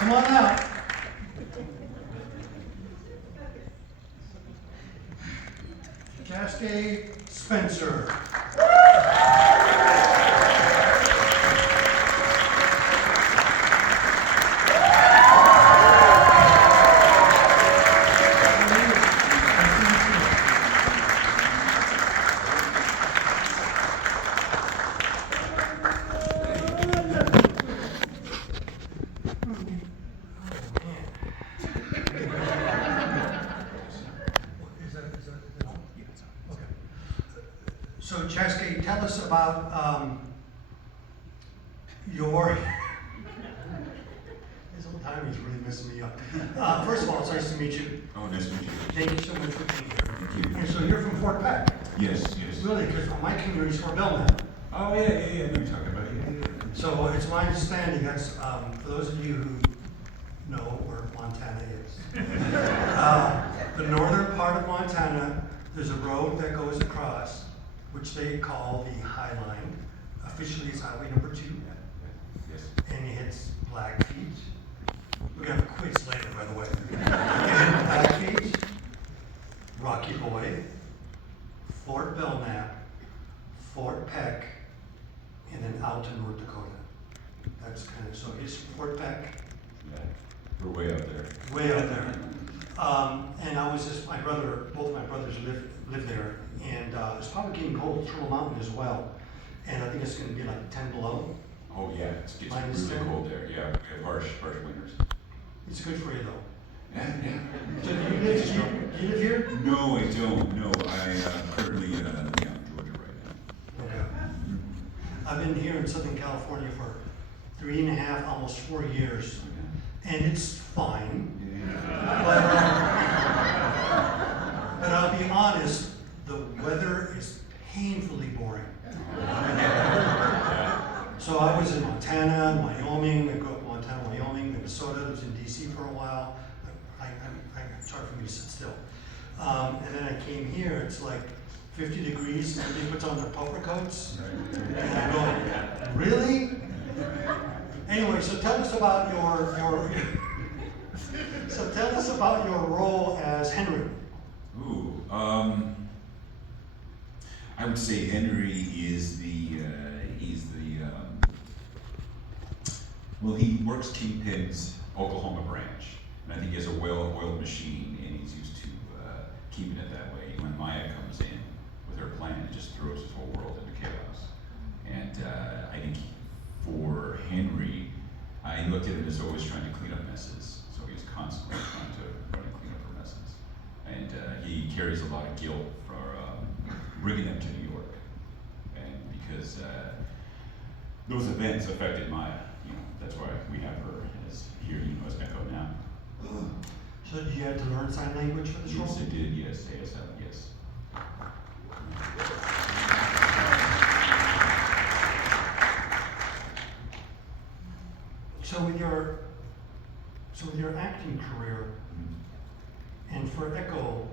Come on out. Chaske Spencer. So Chaske, tell us about your, this whole time is really messing me up. First of all, it's nice to meet you. Oh, nice to meet you. Thank you so much for being here. Thank you. And so you're from Fort Peck? Yes, yes. Really, because my community's Fort Belknap. Oh, yeah, I know you're talking about it. Yeah. So it's my understanding that's, for those of you who know where Montana is. The northern part of Montana, there's a road that goes across, which they call the High Line. Officially, it's Highway number 2. Yes. And it hits Blackfeet. We're gonna have a quiz later, by the way. It hits Blackfeet, Rocky Boy, Fort Belknap, Fort Peck, and then out to North Dakota. That's kind of, so it's Fort Peck. Yeah. We're way out there. Way out there. And I was just, both of my brothers live there, and it's probably getting cold, Turtle Mountain as well. And I think it's gonna be like 10 below. Oh, yeah, it's Minus really 10. cold there. Yeah, we have harsh winters. It's good for you though. Yeah. So do you live here? No, I don't. No, I currently in Georgia right now. Okay. I've been here in Southern California for 3.5, almost 4 years, and it's fine. But I'll be honest, the weather is painfully boring. So I was in Montana, Wyoming. I grew up in Montana, Wyoming, Minnesota. I was in DC for a while. It's hard for me to sit still. And then I came here. It's like 50 degrees, and everybody puts on their puffer coats. And I go, really? Anyway, so tell us about your role as Henry. Ooh, I would say Henry is well, he works Kingpin's Oklahoma branch, and I think he has a well-oiled machine, and he's used to keeping it that way. When Maya comes in with her plan, it just throws his whole world into chaos. And I think for Henry, I looked at him as always trying to clean up messes, so he's constantly trying to run and clean up her messes. And he carries a lot of guilt for bringing them to New York, and because those events affected Maya. That's why we have her as here, as Echo now. So did you have to learn sign language for this role? Yes, I did. Yes, ASL. Yes. So with your acting career, and for Echo,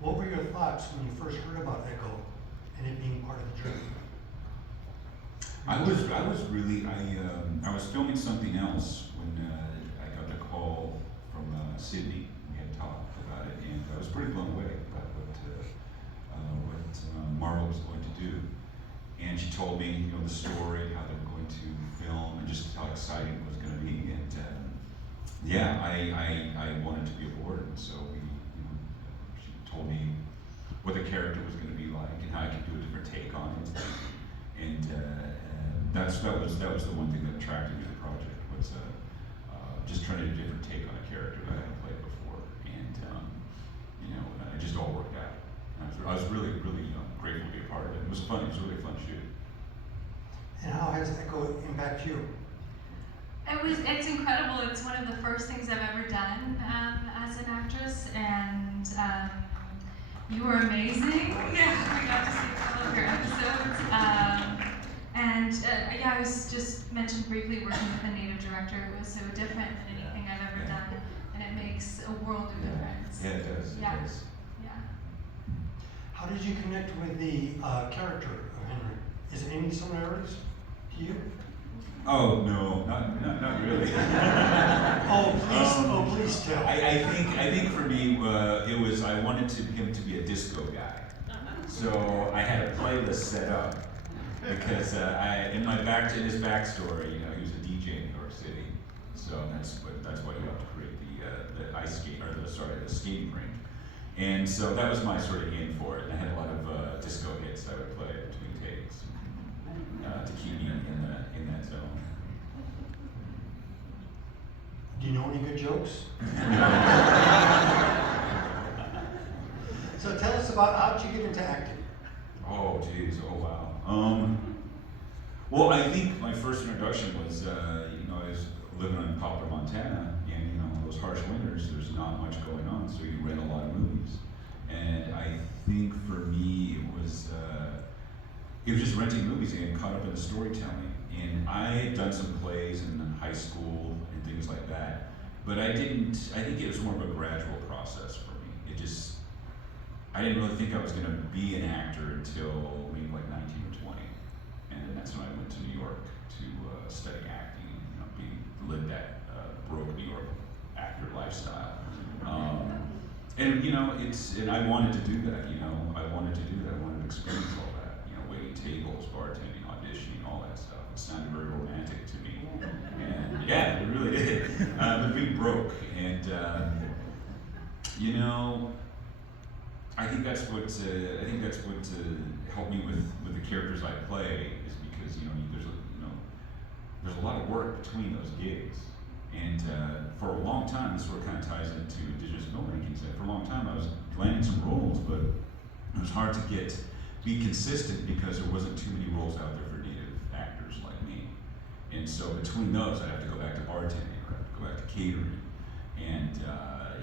what were your thoughts when you first heard about Echo and it being part of the journey? I was filming something else when I got the call from Sydney. We had talked about it, and I was pretty blown away about what Marvel was going to do. And she told me, the story, how they were going to film, and just how exciting it was going to be. And yeah, I wanted to be aboard, and so she told me what the character was going to be like and how I could do a different take on it. And that was the one thing that attracted me to the project, was just trying to do a different take on a character that I hadn't played before, and it just all worked out. And I was really grateful to be a part of it. It was fun. It was really a fun shoot. And how has Echo impacted you? It's incredible. It's one of the first things I've ever done as an actress, and you were amazing. Yeah, we got to see a couple of your episodes. I was just mentioned briefly working with a native director. It was so different than anything I've ever done, and it makes a world of difference. Yeah, it does. Yeah. It does. Yeah. How did you connect with the character of Henry? Is there any similarities to you? Oh no, not really. Please tell. I think for me, it was I wanted him to be a disco guy, so I had a playlist set up because in his backstory, you know, he was a DJ in New York City, so that's why he helped to create the ice skate the skating rink, and so that was my sort of in for it. And I had a lot of disco hits I would play between takes to keep me in that zone. Do you know any good jokes? So tell us about how'd you get into acting? Oh, geez. Oh, wow. Well, I think my first introduction was, I was living in Poplar, Montana, and, those harsh winters, there's not much going on, so you rent a lot of movies. And I think for me, it was just renting movies and getting caught up in the storytelling. And I had done some plays in high school and things like that, but I think it was more of a gradual process for me. I didn't really think I was gonna be an actor until maybe like 19 or 20. And then that's when I went to New York to study acting, live that broke New York actor lifestyle. And I wanted to do that, I wanted to experience all that, waiting tables, bartending, auditioning, all that stuff. It sounded very romantic to me. And yeah, it really did. But being broke, and I think that's what helped me with the characters I play is because there's a lot of work between those gigs, and for a long time, this sort of kind of ties into indigenous filmmaking. So for a long time, I was landing some roles, but it was hard to be consistent because there wasn't too many roles out there for native actors like me. And so between those, I'd have to go back to bartending or I'd have to go back to catering, and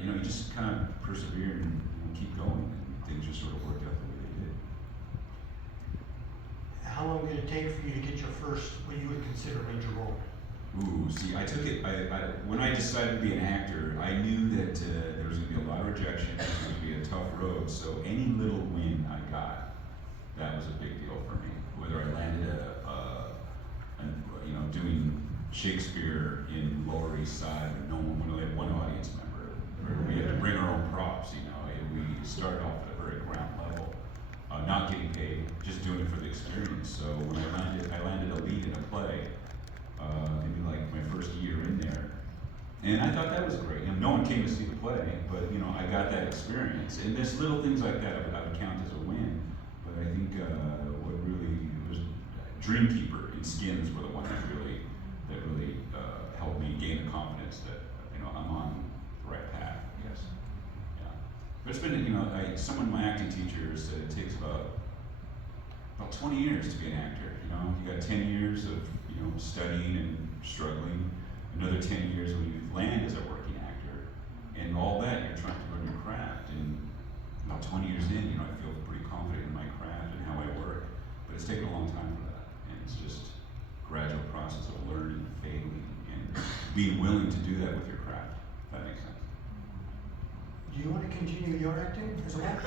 you just kind of persevere and keep going, and things just sort of worked out the way they did. How long did it take for you to get your first, what you would consider major role? Ooh, see, I took it, when I decided to be an actor, I knew that there was going to be a lot of rejection, it was going to be a tough road, so any little win I got, that was a big deal for me. Whether I landed doing Shakespeare in Lower East Side, and no one, we only had one audience member, or we had to bring our own props, we started off at a very ground level, not getting paid, just doing it for the experience. So when I landed a lead in a play, maybe like my first year in there, and I thought that was great. No one came to see the play, but I got that experience. And there's little things like that I would count as a win. But I think what really was Dreamkeeper and Skins were the ones that really helped me gain the confidence that I'm on the right path. Yes. Yeah. But it's been someone my acting teacher said it takes about 20 years to be an actor. You got 10 years of studying and struggling, another 10 years when you land as a working actor, and all that you're trying to learn your craft. And about 20 years in, I feel pretty confident in my craft and how I work. But it's taken a long time for that, and it's just a gradual process of learning, failing, and being willing to do that with your craft. If that makes sense. Do you want to continue your acting as well?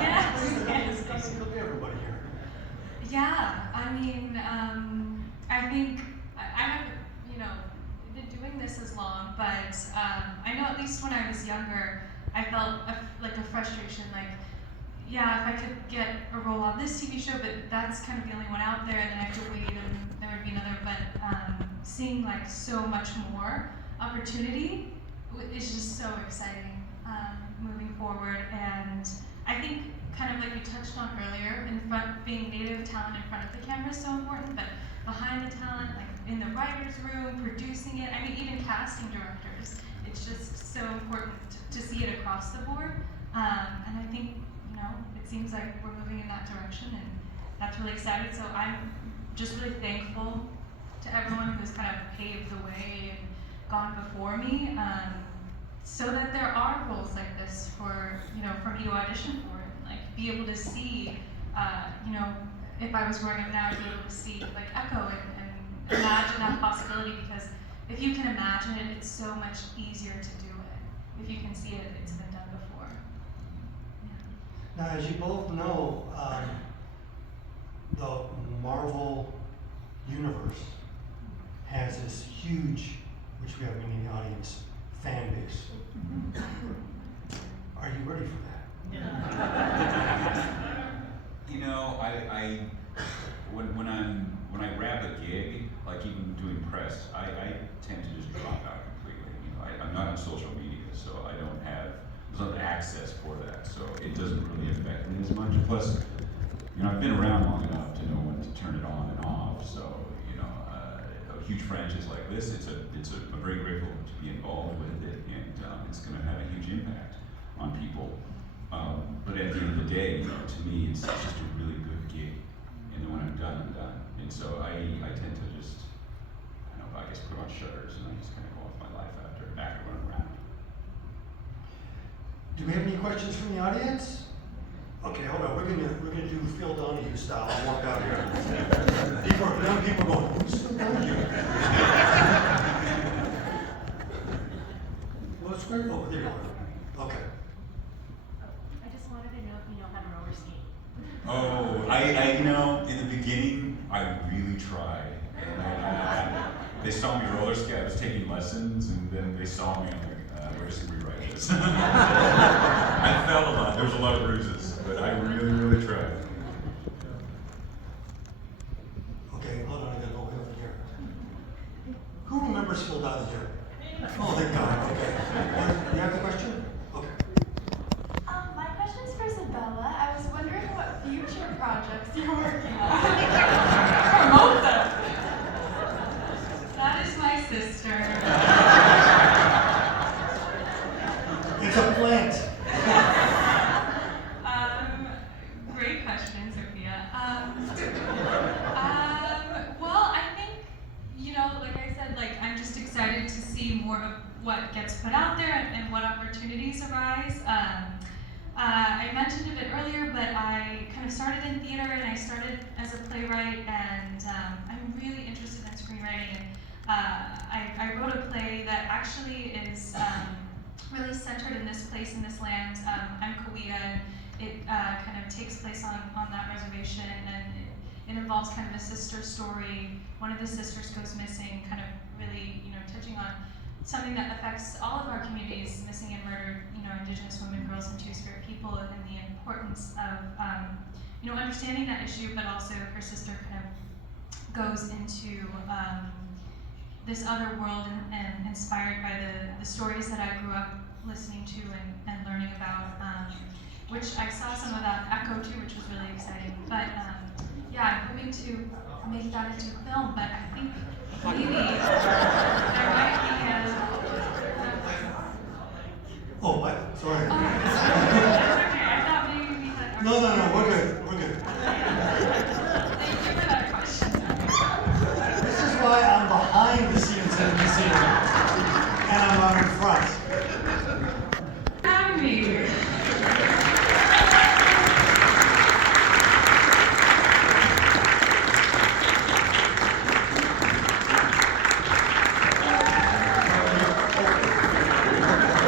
Yes. It'll be everybody here. Yeah, I think I haven't, been doing this as long, but I know at least when I was younger, I felt like a frustration, like, yeah, if I could get a role on this TV show, but that's kind of the only one out there, and then I have to wait, and there would be another, but seeing like so much more opportunity is just so exciting moving forward. And I think kind of like you touched on earlier, being native talent in front of the camera is so important, but behind the talent, like in the writer's room, producing it, even casting directors, it's just so important to see it across the board. And I think, it seems like we're moving in that direction, and that's really exciting. So I'm just really thankful to everyone who's kind of paved the way and gone before me, so that there are roles like this for me to audition for, and like be able to see, if I was growing up now, I'd be able to see like echo and imagine that possibility, because if you can imagine it, it's so much easier to do it. If you can see it, it's been done before. Yeah. Now, as you both know, the Marvel universe has this huge, which we have in the audience, fan base. Are you ready for that? You know, when I grab a gig, like even doing press, I tend to just drop out completely. You know, I'm not on social media, so I don't have access for that, so it doesn't really affect me as much. Plus, you know, I've been around long enough to know when to turn it on and off. So, you know, a huge franchise like this, I'm very grateful to be involved with it, and it's going to have a huge impact on people. But at the end of the day, you know, to me, it's just a really good gig. And then when I'm done, I'm done. And so I tend to just, I guess put on shutters and I just kind of go off my life after when I'm around. Do we have any questions from the audience? Okay, hold on. We're gonna do Phil Donahue style. I'll walk out here. Young people going, who's Phil Donahue? Well, it's great. Oh, there you are. Okay. I just wanted to know if you know how to roller skate. Oh, I you know, in the beginning, I really tried. And they saw me roller skate. I was taking lessons, and then they saw me. I'm like, we're just gonna rewrite this. I fell a lot. There was a lot of bruises, but I really, really tried. Okay, hold on. I gotta go way over here. Who remembers Phil Donahue? Oh, thank God. Okay. You have the question? Okay. My question is for Isabella. I was wondering what future projects you're working on. Promote them. That is my sister. It's a plant. Great question, Sophia. Well, I think, you know, like I said, like I'm just excited to see more of what gets put out there and what opportunities arise. I mentioned a bit earlier, but I kind of started in theater and I started as a playwright, and I'm really interested in screenwriting. And I wrote a play that actually is really centered in this place, in this land. I'm Kauai, and it kind of takes place on that reservation, and it involves kind of a sister story. One of the sisters goes missing, kind of really, you know, touching on something that affects all of our communities, missing and murdered, you know, Indigenous women, girls, and Two-Spirit people, and the importance of, you know, understanding that issue, but also her sister kind of goes into this other world and inspired by the stories that I grew up listening to and learning about, which I saw some of that echo too, which was really exciting. But yeah, I'm hoping to make that into film, but I think maybe there might be Oh, what? Sorry. Oh, that's okay. I thought maybe we had. No, we're good. We're good. Thank you for that question. This is why I'm behind the scenes in the scene, and I'm out in front. Have me.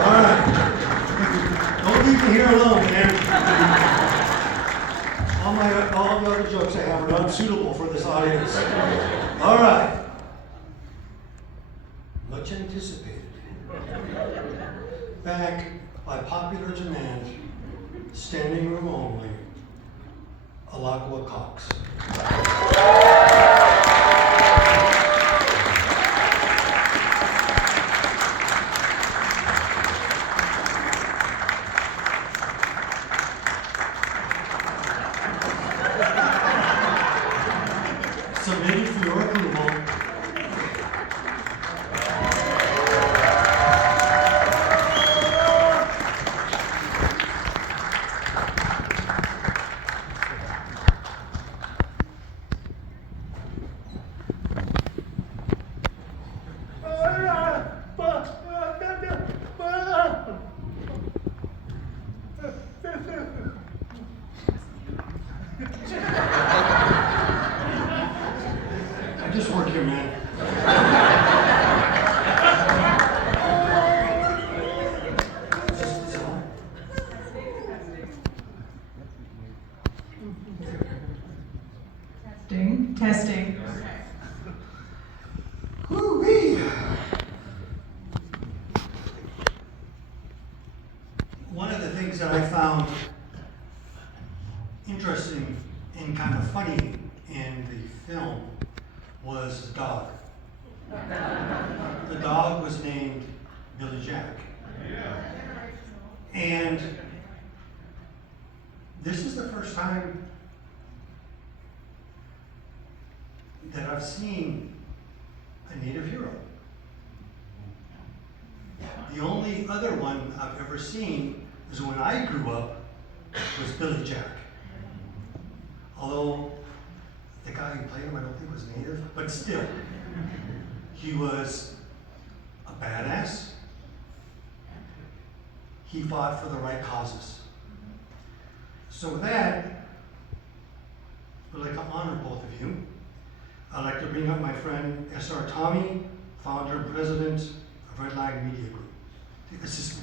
All right. Don't leave me here alone, man. All the other jokes I have are unsuitable for this audience. All right. Much anticipated. Back by popular demand, standing room only, Alaqua Cox. Submitted for your approval. I just work here, man. Testing. Whew. that I found interesting and kind of funny in the film was the dog. The dog was named Billy Jack. And this is the first time that I've seen a native hero. The only other one I've ever seen is when I grew up was Billy Jack. Although the guy who played him I don't think was native, but still, he was a badass. He fought for the right causes. So with that, I'd like to honor both of you. I'd like to bring up my friend S.R. Tommy, founder and president of Red Line Media Group, to assist me.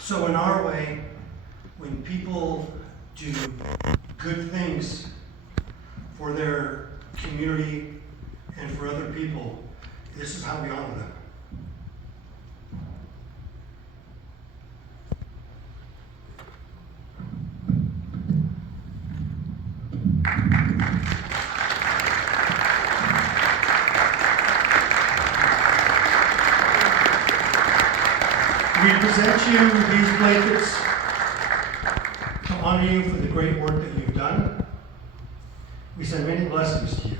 So in our way, when people do good things for their community and for other people, this is how we honor them. We present you these blankets to honor you for the great work that you've done. We send many blessings to you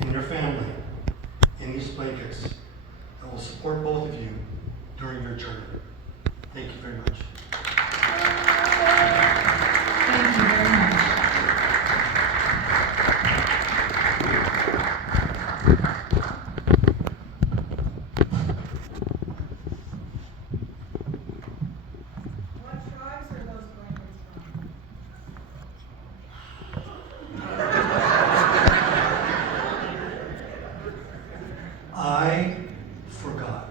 and your family in these blankets that will support both of you during your journey. Thank you very much. Thank you very much. What tribes are those blankets from? I forgot.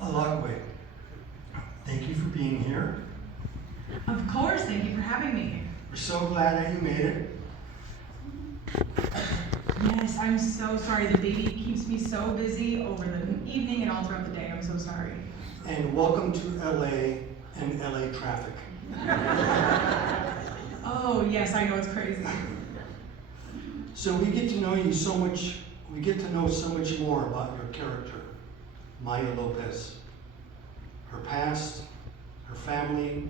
Alaqua, thank you for being here. Of course, thank you for having me. We're so glad that you made it. Yes, I'm so sorry. The baby keeps me so busy over the evening and all throughout the day. I'm so sorry. And welcome to LA and LA traffic. Oh, yes, I know it's crazy. So we get to know you so much, we get to know so much more about your character, Maya Lopez, her past, her family,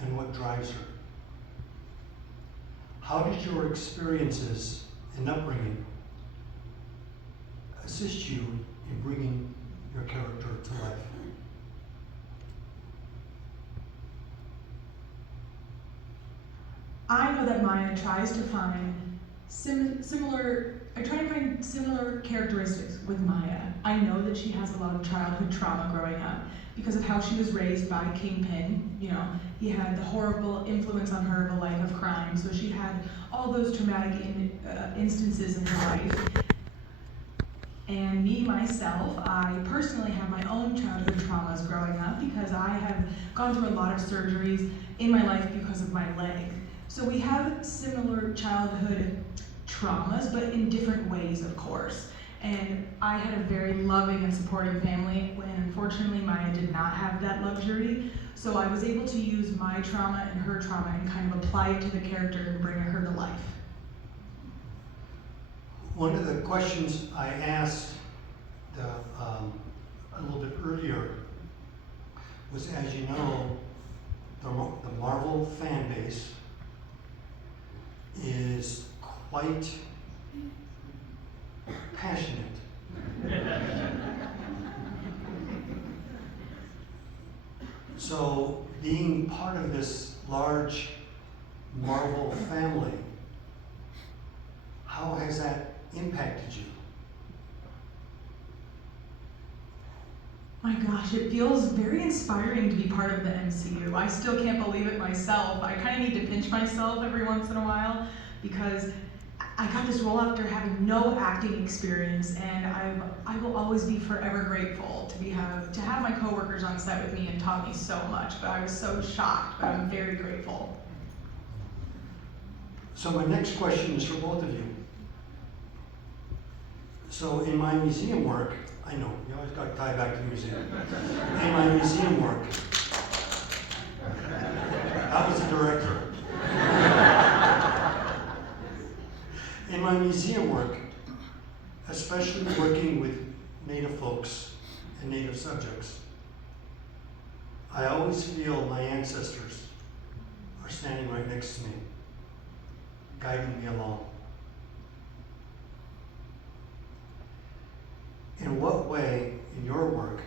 and what drives her. How did your experiences and upbringing assist you in bringing your character to life? I know that Maya tries to find similar characteristics with Maya. I know that she has a lot of childhood trauma growing up because of how she was raised by Kingpin. You know, he had the horrible influence on her of a life of crime, so she had all those traumatic instances in her life. And me, myself, I personally have my own childhood traumas growing up because I have gone through a lot of surgeries in my life because of my leg. So we have similar childhood traumas, but in different ways, of course. And I had a very loving and supporting family when unfortunately Maya did not have that luxury. So I was able to use my trauma and her trauma and kind of apply it to the character and bring her to life. One of the questions I asked a little bit earlier was, as you know, the Marvel fan base is quite passionate being part of this large Marvel family, how has that impacted you? My gosh, it feels very inspiring to be part of the MCU. I still can't believe it myself. I kind of need to pinch myself every once in a while because I got this role after having no acting experience, and I will always be forever grateful to have my coworkers on set with me and taught me so much. But I was so shocked, but I'm very grateful. So my next question is for both of you. So in my museum work, I know, you always got to tie back to the museum. In my museum work, that was the director. In my museum work, especially working with Native folks and Native subjects, I always feel my ancestors are standing right next to me, guiding me along. In what way, in your work,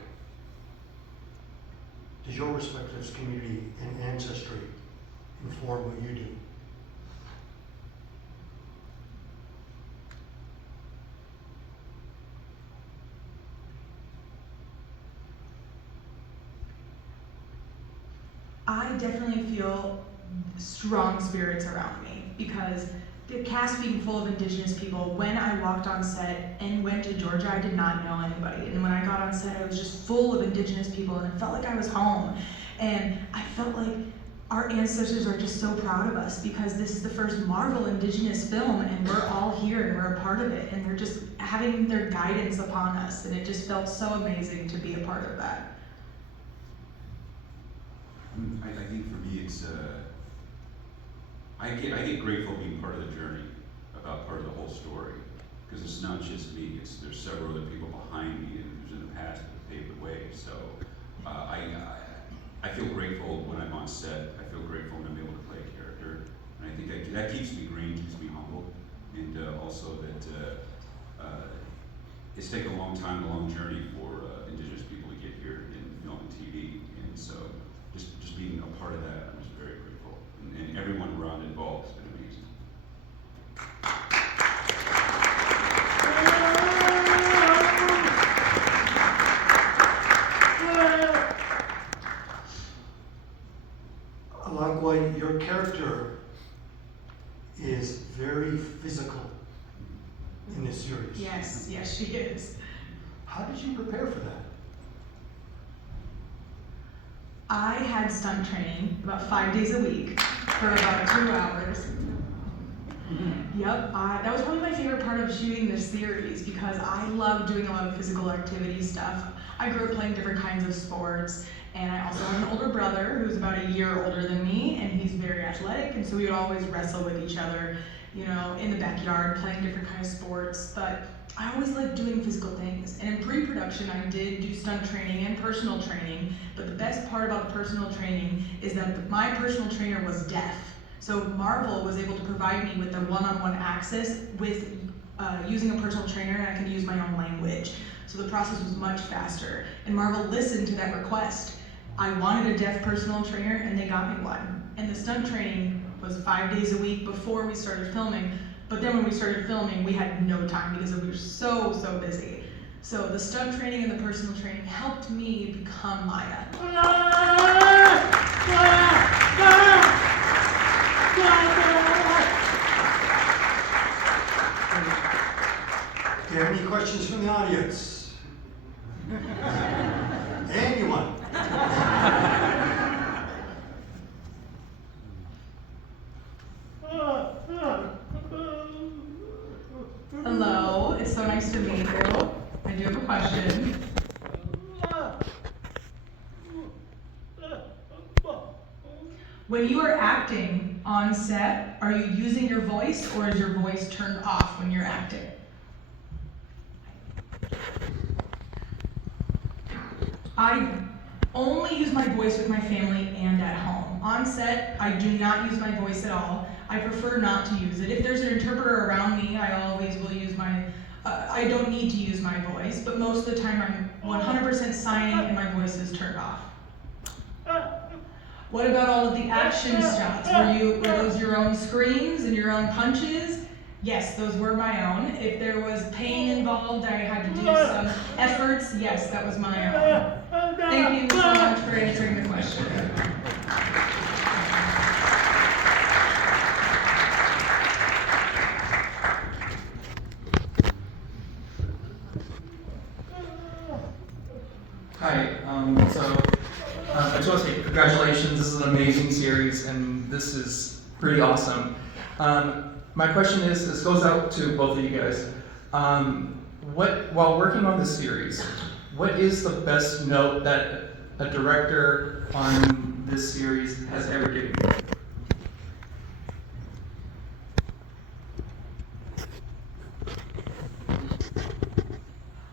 does your respective community and ancestry inform what you do? I definitely feel strong spirits around me because the cast being full of Indigenous people, when I walked on set and went to Georgia, I did not know anybody. And when I got on set, I was just full of Indigenous people and it felt like I was home. And I felt like our ancestors are just so proud of us because this is the first Marvel Indigenous film and we're all here and we're a part of it. And they're just having their guidance upon us. And it just felt so amazing to be a part of that. I think for me it's, I get grateful being part of the journey, about part of the whole story, because it's not just me. There's several other people behind me and who's in the past that paved the way. So I feel grateful when I'm on set. I feel grateful when I'm able to play a character, and I think that keeps me green, keeps me humble, and also that it's taken a long time, a long journey for Indigenous people to get here in film and TV, and so just being a part of that, I'm just very grateful. And everyone around involved has been amazing. Alaqua, your character is very physical in this series. Yes, she is. How did you prepare for that? I had stunt training about 5 days a week for about 2 hours. Yep, that was probably my favorite part of shooting this series because I love doing a lot of physical activity stuff. I grew up playing different kinds of sports, and I also have an older brother who's about a year older than me, and he's very athletic, and so we would always wrestle with each other, you know, in the backyard, playing different kinds of sports. But I always liked doing physical things, and in pre-production I did do stunt training and personal training, but the best part about the personal training is that my personal trainer was deaf. So Marvel was able to provide me with the one-on-one access with using a personal trainer, and I could use my own language. So the process was much faster, and Marvel listened to that request. I wanted a deaf personal trainer, and they got me one. And the stunt training was 5 days a week before we started filming, but then when we started filming, we had no time because we were so busy. So the stunt training and the personal training helped me become Maya. Do you have any questions from the audience? Anyone? Hello, it's so nice to meet you. I do have a question. When you are acting on set, are you using your voice or is your voice turned off when you're acting? I only use my voice with my family and at home. On set, I do not use my voice at all. I prefer not to use it. If there's an interpreter around me, I always will use my, I don't need to use my voice, but most of the time I'm 100% signing and my voice is turned off. What about all of the action shots? Were those your own screams and your own punches? Yes, those were my own. If there was pain involved, I had to do some efforts. Yes, that was my own. Thank you so much for answering the question. Hi, I just want to say congratulations, this is an amazing series and this is pretty awesome. My question is, this goes out to both of you guys. While working on this series, what is the best note that a director on this series has ever given you?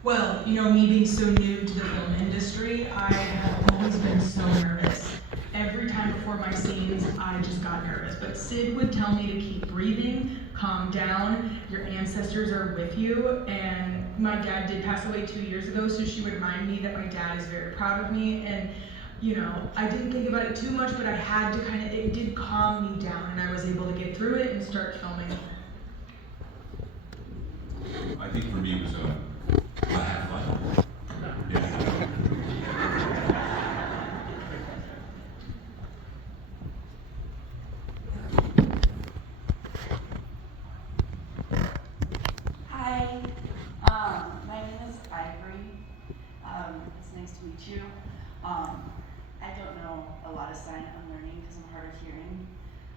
Well, me being so new to the film industry, I have always been so nervous. Every time before my scenes, I just got nervous. But Sid would tell me to keep breathing, calm down, your ancestors are with you. And my dad did pass away 2 years ago, so she would remind me that my dad is very proud of me. And, I didn't think about it too much, but I had to it did calm me down, and I was able to get through it and start filming. I think for me it was I have fun. Yeah. Hi, my name is Ivory. It's nice to meet you. I don't know a lot of sign. I'm learning because I'm hard of hearing.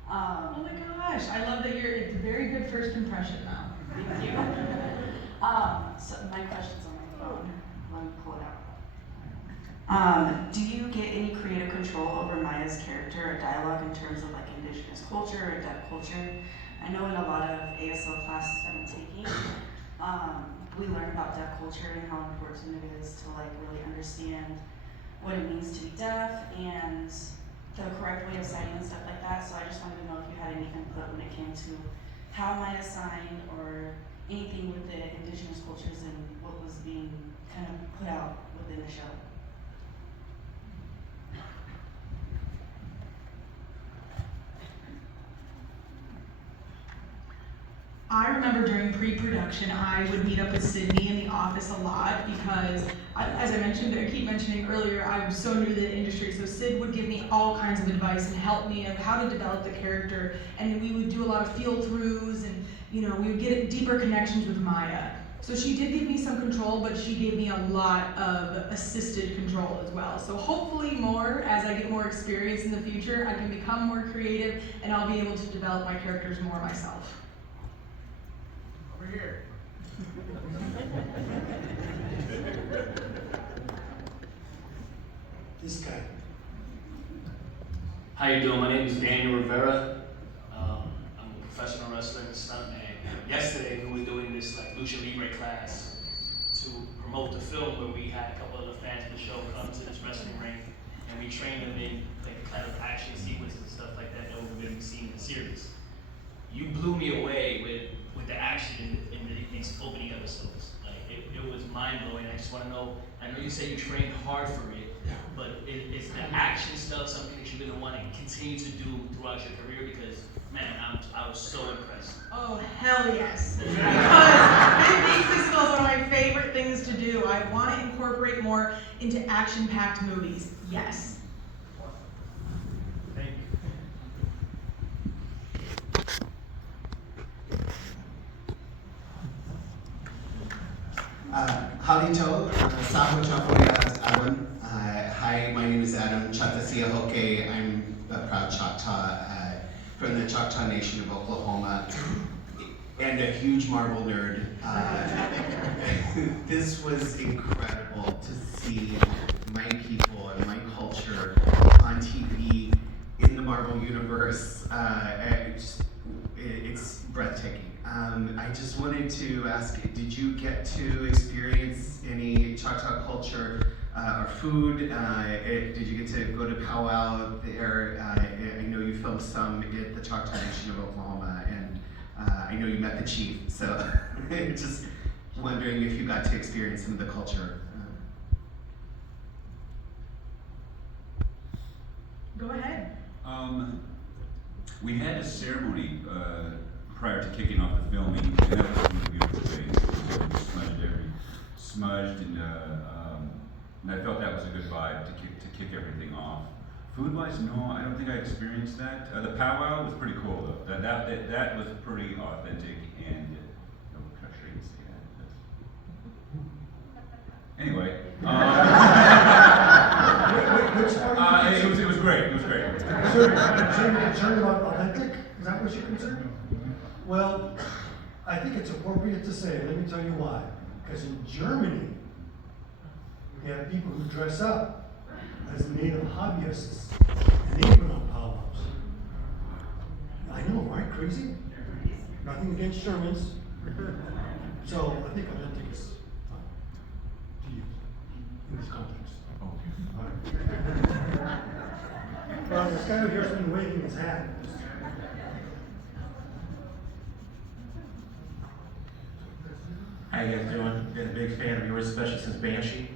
Oh my gosh, I love that it's a very good first impression now. Thank you. So my question's on my phone. Let me pull it out. Do you get any creative control over Maya's character or dialogue in terms of like indigenous culture or deaf culture? I know in a lot of ASL classes that I'm taking, we learn about deaf culture and how important it is to like really understand what it means to be deaf and the correct way of signing and stuff like that. So I just wanted to know if you had any input when it came to how Maya signed or anything with the indigenous cultures and what was being kind of put out within the show. I remember during pre-production, I would meet up with Sydney in the office a lot because, as I mentioned, I keep mentioning earlier, I'm so new to the industry, so Sid would give me all kinds of advice and help me of how to develop the character, and we would do a lot of feel-throughs, and we would get deeper connections with Maya. So she did give me some control, but she gave me a lot of assisted control as well. So hopefully more, as I get more experience in the future, I can become more creative, and I'll be able to develop my characters more myself. Over here. This guy. How you doing? My name is Daniel Rivera. I'm a professional wrestler and stuntman. Yesterday we were doing this like lucha libre class to promote the film where we had a couple of the fans of the show come to this wrestling ring and we trained them in like kind of action sequences and stuff like that we've been seeing in the series. You blew me away with the action in these opening episodes. Like it was mind blowing. I just want to know. I know you say you trained hard for it, but is the action stuff something that you're gonna want to continue to do throughout your career? Because man, I was so impressed. Oh, hell yes. Because being physical is one of my favorite things to do. I want to incorporate more into action-packed movies. Yes. Thank you. Halito, Saho Chafoya Adam. Hi, my name is Adam Chatasia Hoke. I'm a proud Choctaw from the Choctaw Nation of Oklahoma and a huge Marvel nerd. This was incredible to see my people and my culture on TV in the Marvel universe. It's breathtaking. I just wanted to ask, did you get to experience any Choctaw culture or food? Did you get to go to powwow there? I know you filmed some at the Choctaw Nation of Oklahoma, and I know you met the chief, so just wondering if you got to experience some of the culture. Go ahead. We had a ceremony prior to kicking off the filming, and that was a really beautiful thing. It was smudged, and I felt that was a good vibe to kick everything off. Food-wise, no, I don't think I experienced that. The powwow was pretty cool though. That was pretty authentic, and no, I'm sure you can say that. Anyway, Which part? it was great. It was great. So you're concerned about authentic? Is that what you're concerned? Well, I think it's appropriate to say, let me tell you why. Because in Germany, you have people who dress up as native hobbyists, and they put on powwows. I know, right? Crazy? Nothing against Germans. So I think authentic is fine to use in this context. Okay. Well, this guy over here's been waving his hat. How you guys doing? Been a big fan of yours, especially since Banshee.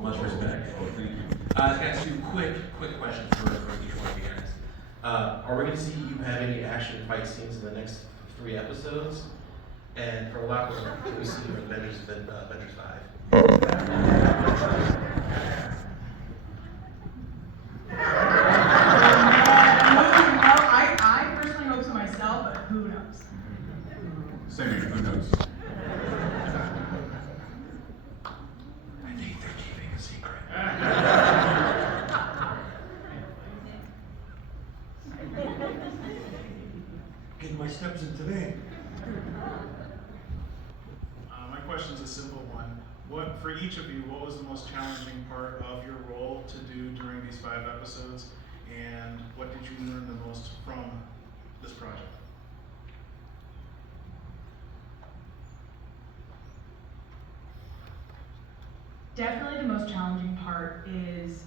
Much respect. Oh, thank you. I got two quick questions for each one of you guys. Are we going to see you have any action fight scenes in the next 3 episodes? And for Alaqua, can we see you in Avengers 5? I personally hope so myself, but who knows? Same here, who knows? I think they're keeping a secret. Getting my steps in today. My question's a simple one. For each of you, what was the most challenging part of your role to do during these 5 episodes? And what did you learn the most from this project? Definitely the most challenging part is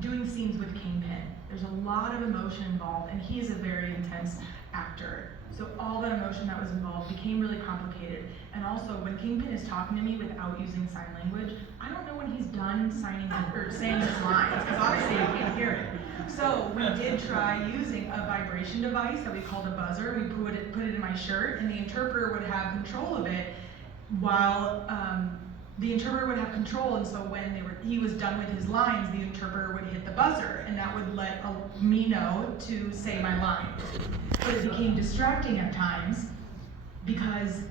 doing scenes with Kingpin. There's a lot of emotion involved, and he is a very intense actor. So all that emotion that was involved became really complicated. And also, when Kingpin is talking to me without using sign language, I don't know when he's done saying his lines, because obviously I can't hear it. So we did try using a vibration device that we called a buzzer. We put it in my shirt, and the interpreter would have control of it while the interpreter would have control, and so when he was done with his lines, the interpreter would hit the buzzer, and that would let me know to say my line. But it became distracting at times because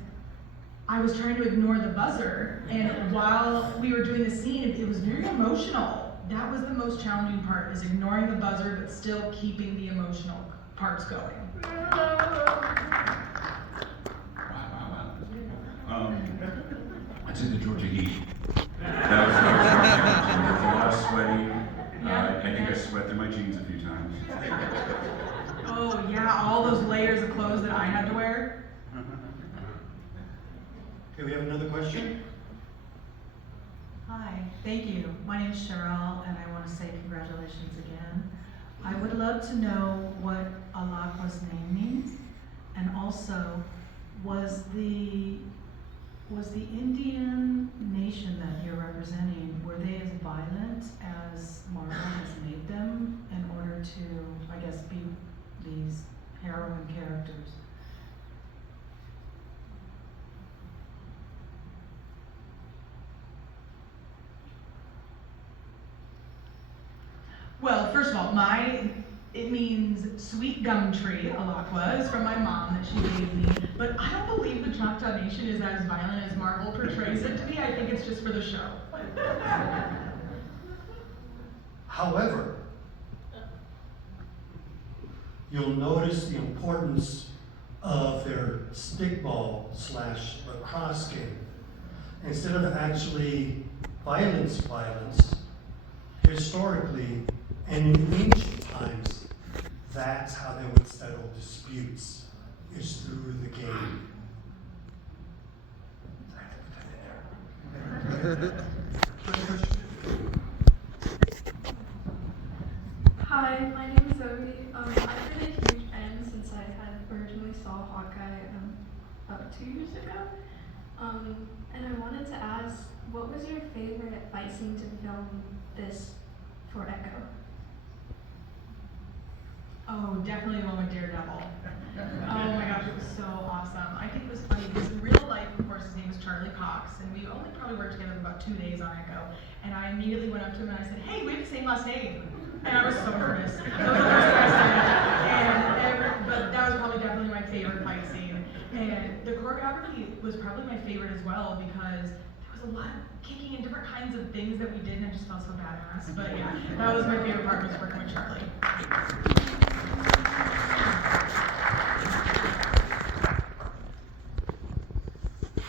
I was trying to ignore the buzzer, and while we were doing the scene, it was very emotional. That was the most challenging part, is ignoring the buzzer, but still keeping the emotional parts going. I took the Georgia Heat. That was there was a lot of sweating. I think I sweat through my jeans a few times. Oh yeah, all those layers of clothes that I had to wear. Okay, we have another question. Hi, thank you. My name is Cheryl, and I want to say congratulations again. I would love to know what Alaqua's name means, and also, was the Indian nation that you're representing, were they as violent as Marvel has made them in order to, I guess, be these heroine characters? Well, first of all, it means sweet gum tree. Alaqua is from my mom that she gave me. But I don't believe the Choctaw Nation is as violent as Marvel portrays it to be. I think it's just for the show. However, you'll notice the importance of their stickball / lacrosse game. Instead of actually violence, historically and in ancient times, that's how they would settle disputes, is through the game. Hi, my name is Zoe. I've been a huge fan since I had originally saw Hawkeye about 2 years ago. And I wanted to ask, what was your favorite fight scene to film this for Echo? Oh, definitely the one with Daredevil. Oh my gosh, it was so awesome. I think it was funny because in real life, of course, his name is Charlie Cox, and we only probably worked together for about 2 days on Echo. And I immediately went up to him and I said, "Hey, we have the same last name." And I was so nervous. That was the first thing I said. But that was probably definitely my favorite fight scene. And the choreography was probably my favorite as well because there was a lot of kicking and different kinds of things that we did, and I just felt so badass. But yeah, that was my favorite part, was working with Charlie.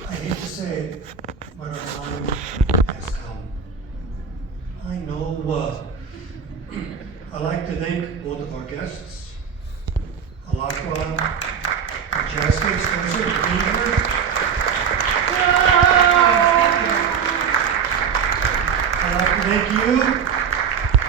I hate to say it, but our time has come. I know, I'd like to thank both of our guests, Alaqua and Chaske, especially for being here. I'd like to thank you,